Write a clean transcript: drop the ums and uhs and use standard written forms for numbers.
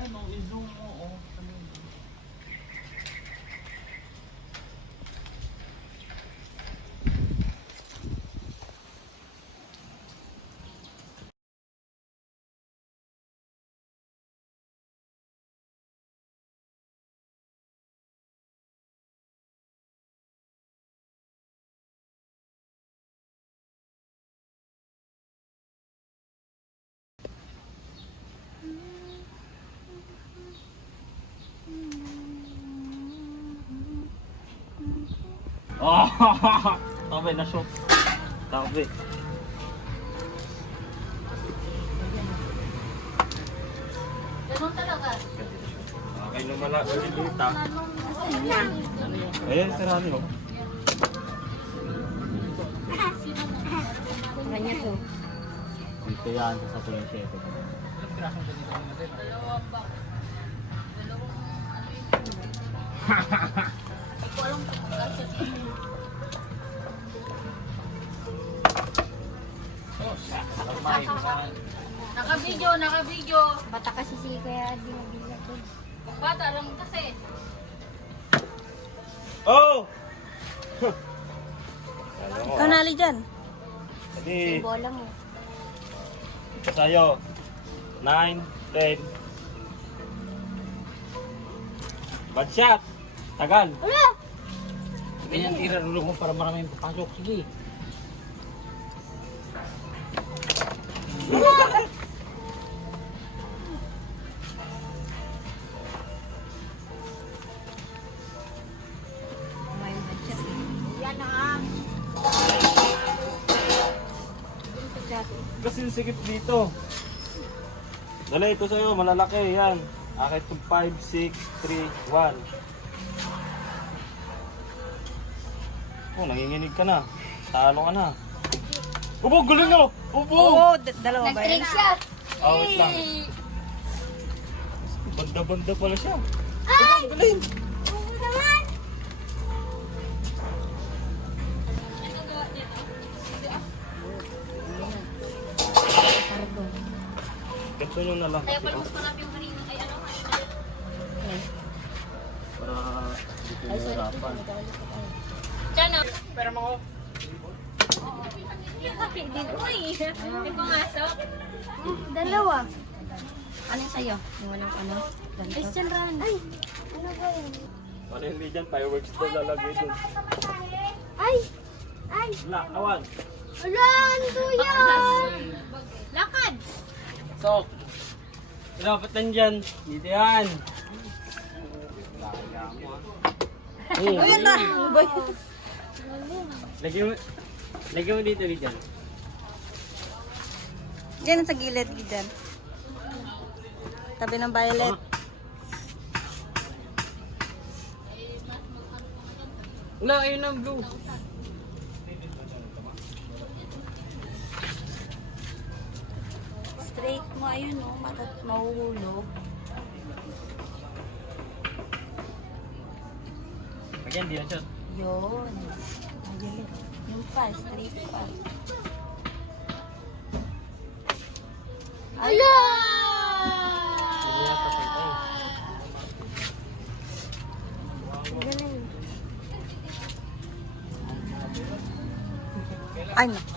Ay, no, i-zoom mo. Oh. Oh, tabi na shoot. Tabi. Ganun talaga. Okay, lumala ulit dito. Ayan, sarado mo. Kanya to. Dito yan sa 27. Dalawang box. Dalawang ano yun? Hindi ko alam kung kasi. Naka-video, naka-video. Bata kasi si kaya di mabigat eh. Bata lang kasi. Oh! Ikaw nali dyan. Hindi, Yung bola mo. sa'yo. 9, 10. Bad shot. Tagal. Wala! Ganyan tira rulong mo para maraming papasok. Sige. May budget eh. Yan na. Kasi sikip dito. Dala ito sa'yo, malalaki. Yan. Akit 5, 6, 3, 1. Oh, nanginginig ka na. Talo ka na. Ubo, galing na! Ubo! Oo, dalawa ba Nag-trick yan? siya. Ah, wait lang. Banda-banda pala siya. Ay! Galing! Oo naman! Ganito nyo na lang. Kaya pala mas malapit yung kanina kay ano. Para dito yung harapan. Diyan o. Pero mo. Happy din. Uy! May pumasok. Dalawa. Ano sa'yo? Yung walang ano? Christian Ran. Ay! Ano ba yun? Ano hindi dyan? Fireworks daw lalagay dun. Ay! Ay! Wala, awan. Wala! Ano to yan? Lakad! Sok. Dapat nandyan. Dito yan. Uy, yan na. Ano ba yun? Lagyan mo dito, dyan. Diyan sa gilid, dyan. Tabi ng violet. Wala, ayun ang blue. Straight mo, ayun o. Mahuhulog. Again, di na shot. Yun. Ayun. Yung pa, straight pa. Ala! Hindi na patay. Galing. Ay, naku.